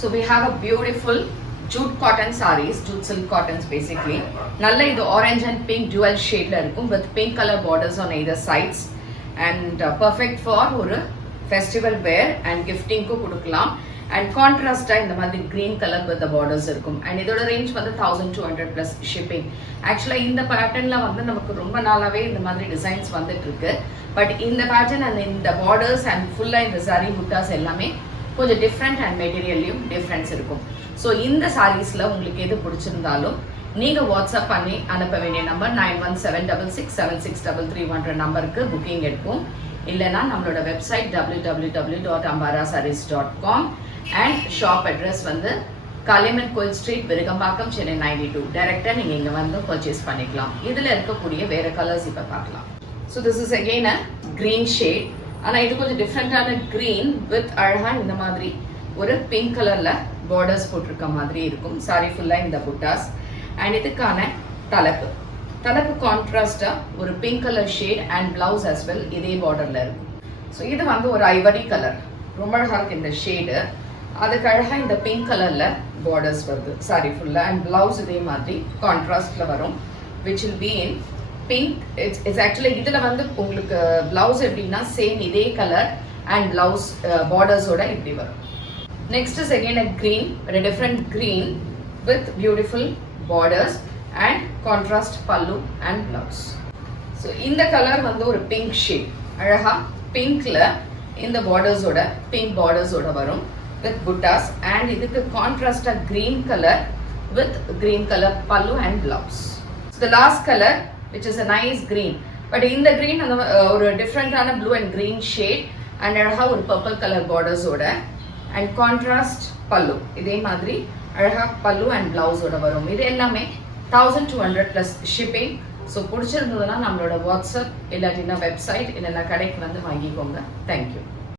So we have a beautiful jute cotton sarees, jute silk cottons basically. Nalla idu orange and pink dual shade la irukum with pink color borders on either sides and perfect for ஒரு festival wear and gifting ku kudukalam and contrast இந்த மாதிரி green color with the borders இருக்கும் and இதோட range வந்து 1200 plus shipping. Actually இந்த patternல வந்து நமக்கு ரொம்ப நாளாவே இந்த மாதிரி designs வந்துட்டு இருக்கு. But இந்த pattern and இந்த borders and full இந்த saree buttas எல்லாமே கொஞ்சம் different and materialலையும் difference இருக்கும். So இந்த sareesல உங்களுக்கு எது பிடிச்சிருந்தாலும் நீங்க வாட்ஸ்அப் பண்ணி அனுப்ப வேண்டிய நம்பர் 9176676331 நம்பருக்கு புக்கிங் எடுப்போம். இல்லைனா நம்மளோட website www.ambarasarees.com and shop address வந்து காளியம்மன் கோயில் ஸ்ட்ரீட், விருகம்பாக்கம், சென்னை 92. டைரக்டா நீங்க இங்க வந்து பர்ச்சேஸ் பண்ணிக்கலாம். இதுல இருக்கக்கூடிய வேற கலர்ஸ் இப்ப பார்க்கலாம். So this is again a green shade. ஆனா இது கொஞ்சம் டிஃப்ரெண்டான கிரீன் வித் அழகா இந்த மாதிரி ஒரு பிங்க் கலர்ல பார்டர்ஸ் போட்டிருக்க மாதிரி இருக்கும். சாரி ஃபுல்லா இந்த புட்டாஸ் அண்ட் இதுக்கான தலைப்பு கான்ட்ராஸ்டா ஒரு pink colour shade and blouse as well இதே பார்டர்ல இருக்கும். ஸோ இது வந்து ஒரு ஐவரி கலர், ரொம்ப அழகா இருக்கு இந்த ஷேடு. அதுக்கு அழகா இந்த பிங்க் கலர்ல பார்டர்ஸ் வருது சாரி ஃபுல்லா அண்ட் பிளவுஸ் இதே மாதிரி கான்ட்ராஸ்ட்ல வரும் which will be in pink. It's actually இதுல வந்து உங்களுக்கு பிளவுஸ் எப்படின்னா சேம் இதே கலர் அண்ட் பிளவுஸ் பார்டர்ஸோட இப்படி வரும். Next is again a green, a different green with beautiful borders and contrast pallu and blouse. So இந்த கலர் வந்து ஒரு pink shade, அழகா பிங்க்ல இந்த பார்டர்ஸ் ஓட பிங்க் பார்டர்ஸ் ஓட வரும் with buttas and இதுக்கு கான்ட்ராஸ்டா green color with green color pallu and blouse. So the last color which is a nice green, but in the green ஒரு டிஃப்ரெண்டான blue and green shade and அழகா ஒரு purple color borders ஓட and contrast pallu இதே மாதிரி அழகா pallu and blouse ஓட வரும். இது எல்லாமே 1200 plus shipping. ஸோ பிடிச்சிருந்ததுன்னா நம்மளோட வாட்ஸ்அப் இல்லாட்டினா வெப்சைட் இல்லைன்னா கடைக்கு வந்து வாங்கிக்கோங்க. தேங்க்யூ.